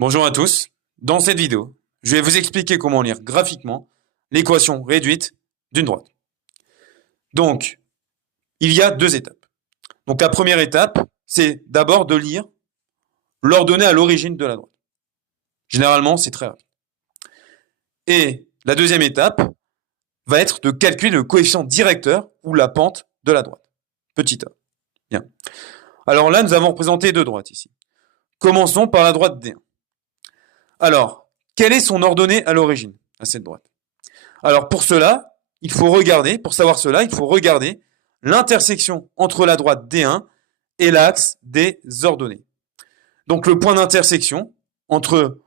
Bonjour à tous. Dans cette vidéo, je vais vous expliquer comment lire graphiquement l'équation réduite d'une droite. Donc, il y a deux étapes. Donc, la première étape, c'est d'abord de lire l'ordonnée à l'origine de la droite. Généralement, c'est très rapide. Et la deuxième étape va être de calculer le coefficient directeur ou la pente de la droite. Petit a. Bien. Alors là, nous avons représenté deux droites ici. Commençons par la droite D1. Alors, quelle est son ordonnée à l'origine, à cette droite? Alors pour cela, il faut regarder, pour savoir cela, il faut regarder l'intersection entre la droite D1 et l'axe des ordonnées. Donc le point d'intersection entre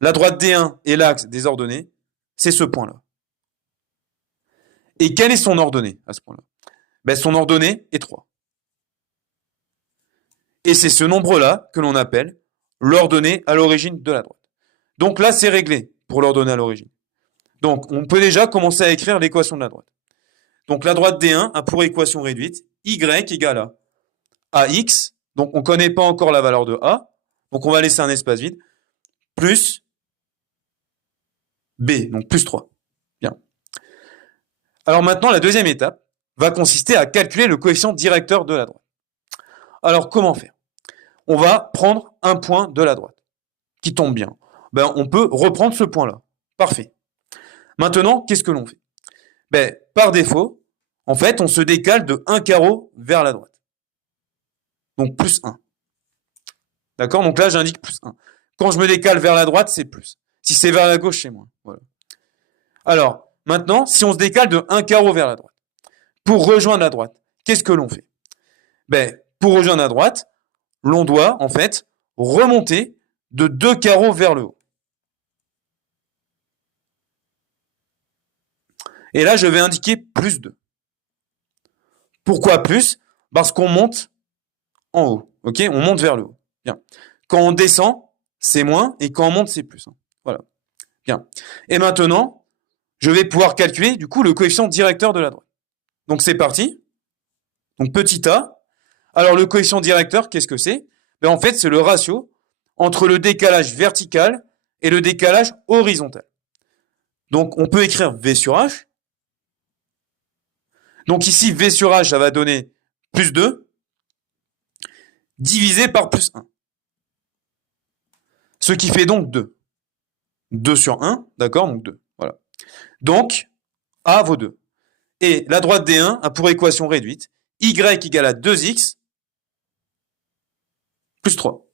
la droite D1 et l'axe des ordonnées, c'est ce point-là. Et quelle est son ordonnée à ce point-là? Son ordonnée est 3. Et c'est ce nombre-là que l'on appelle l'ordonnée à l'origine de la droite. Donc là, c'est réglé pour l'ordonnée à l'origine. Donc, on peut déjà commencer à écrire l'équation de la droite. Donc, la droite D1 a pour équation réduite y égale à ax, donc on ne connaît pas encore la valeur de a, donc on va laisser un espace vide, plus b, donc plus 3. Bien. Alors maintenant, la deuxième étape va consister à calculer le coefficient directeur de la droite. Alors, comment faire? On va prendre un point de la droite qui tombe bien. On peut reprendre ce point-là. Parfait. Maintenant, qu'est-ce que l'on fait? Par défaut, en fait, on se décale de 1 carreau vers la droite. Donc, plus 1. D'accord? Donc là, j'indique plus 1. Quand je me décale vers la droite, c'est plus. Si c'est vers la gauche, c'est moins. Voilà. Alors, maintenant, si on se décale de 1 carreau vers la droite, pour rejoindre la droite, qu'est-ce que l'on fait? Pour rejoindre la droite, l'on doit, en fait, remonter de 2 carreaux vers le haut. Et là, je vais indiquer plus 2. Pourquoi plus? Parce qu'on monte en haut. Ok? On monte vers le haut. Bien. Quand on descend, c'est moins, et quand on monte, c'est plus. Voilà. Bien. Et maintenant, je vais pouvoir calculer, du coup, le coefficient directeur de la droite. Donc, c'est parti. Donc, petit a. Alors, le coefficient directeur, qu'est-ce que c'est? En fait, c'est le ratio entre le décalage vertical et le décalage horizontal. Donc, on peut écrire V sur H. Donc ici, V sur H, ça va donner plus 2, divisé par plus 1. Ce qui fait donc 2. 2 sur 1, d'accord? Donc 2. Voilà. Donc, A vaut 2. Et la droite D1 a pour équation réduite y égale à 2x plus 3.